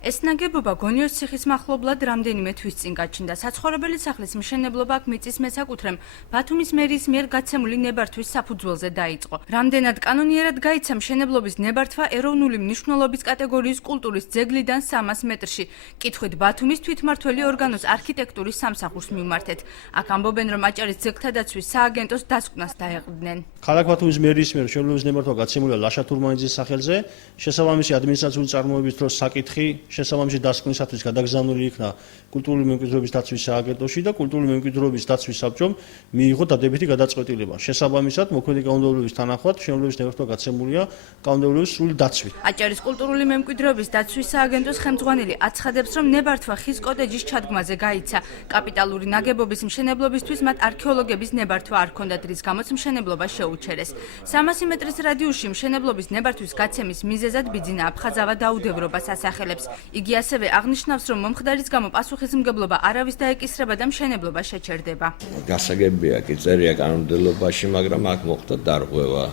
ეს ნაგებობა გონიოს ციხის მახლობლად რამდენიმე თვის წინ გაჩნდა. საცხოვრებელი სახლის მშენებლობა აქ მიწის მესაკუთრემ ბათუმის მერიის მიერ გაცემული ნებართვის საფუძველზე დაიწყო. რამდენად კანონიერად გაიცა მშენებლობის ნებართვა ეროვნული მნიშვნელობის კატეგორიის კულტურის ძეგლიდან 300 მეტრში. კითხვით ბათუმის თვითმმართველი ორგანოს არქიტექტურის სამსახურს მიმართეთ. აქ ამბობენ, რომ აჭარის ძეგლთა დაცვის სააგენტოს დასკვნას დაეყრდნენ. ქალაქ ბათუმის მერიის მიერ მშენებლობის ნებართვა გაცემულია ლაშა თურმანიძის სახელზე. შესაბამისი ადმინისტრაციული წარმოების დროს საკითხი შესაბამისი დასკვნისათვის გადაგზავნილი იქნა კულტურული მემკვიდრეობის დაცვის სააგენტოში და კულტურული მემკვიდრეობის დაცვის საბჭომ მიიღო დადებითი გადაწყვეტილება. შესაბამისად, მოქმედი კანონმდებლობის თანახმად მშენებლობის ნებართვა გაცემულია კანონმდებლობის სრული დაცვით. აჭარის კულტურული მემკვიდრეობის დაცვის სააგენტოს ხელმძღვანელი აცხადებს, რომ ნებართვა ხის კოტეჯის ჩადგმაზე გაიცა. კაპიტალური ნაგებობის მშენებლობისთვის მათ არქეოლოგების ნებართვა არ ჰქონდათ, რის გამოც მშენებლობა შეუჩერეს. 300 მეტრის რადიუსში მშენებლობის ნებართვის გაცემის მიზეზად ბიძინა აფხაზავა დაუდევრობას ასახელებს. იგი ასევე აღნიშნავს, რომ მომხდარის გამო პასუხისმგებლობა არავის დაეკისრება და მშენებლობა შეჩერდება. გასაგებია კი წერია კანონმდებლობაში, მაგრამ აქ მოხდა დარღვევა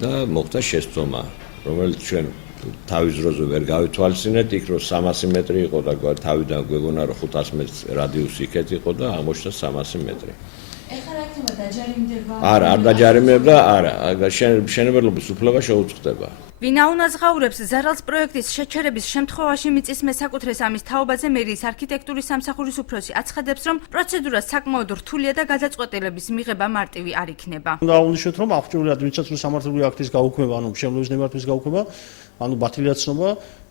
და მოხდა შესწომა, რომელიც ჩვენ თავის დროზე ვერ გავითვალისწინეთ, იქ რომ 300 მეტრი იყო და თავიდან გვეგონა რომ 500 მეტრს რადიუსი იქეთ იყო და აღმოჩნდა 300 მეტრი. ეხლა რა თქმა უნდა დაჯარიმდება? არა, არ დაჯარიმებდა, არა, მშენებლობის უფლება შეუწყდება. ვინ აუნაზღაურებს ზარალს პროექტის შეჩერების შემთხვევაში მიწის მესაკუთრეს ამის თაობაზე მერიის არქიტექტურის სამსახურის უფროსი აცხადებს, რომ პროცედურა საკმაოდ რთულია და გადაწყვეტილების მიღება მარტივი არ იქნება. უნდა აღვნიშნოთ, რომ აღჭურვილი ადმინისტრაციული სამართლიანი აქტის გაუქმება, ანუ მშენებლობის ნებართვის გაუქმება, ანუ ბათილიაცნობა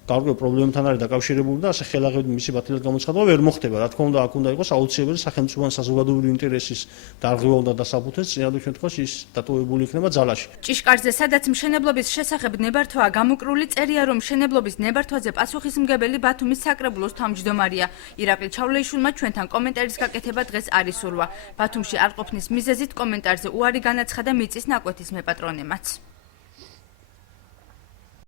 გარკვეულ პრობლემებთან არის დაკავშირებული და ასე ხელაღებითი მისი ბათილად გამოცხადება ვერ მოხდება. რა თქმა უნდა, აქ უნდა იყოს აუცილებელი სახელმწიფო ან საზოგადოებრივი ინტერესის დარღვევა უნდა დასაბუთდეს, წინადად შემთხვევაში ის დატოვებული იქნება ძალაში. ჭიშკარზე, სადაც მშენებლობის შესახებ ნებართვაა გამოკრული, წერია, რომ მშენებლობის ნებართვაზე პასუხისმგებელი ბათუმის საკრებულოს თავმჯდომარეა. ირაკლი ჩავლეიშვილმა ჩვენთან კომენტარის გაკეთება დღეს არ ისურვა. ბათუმში არ ყოფნის მიზეზით კომენტარზე უარი განაცხადა მიწის ნაკვეთის მეპატრონემაც.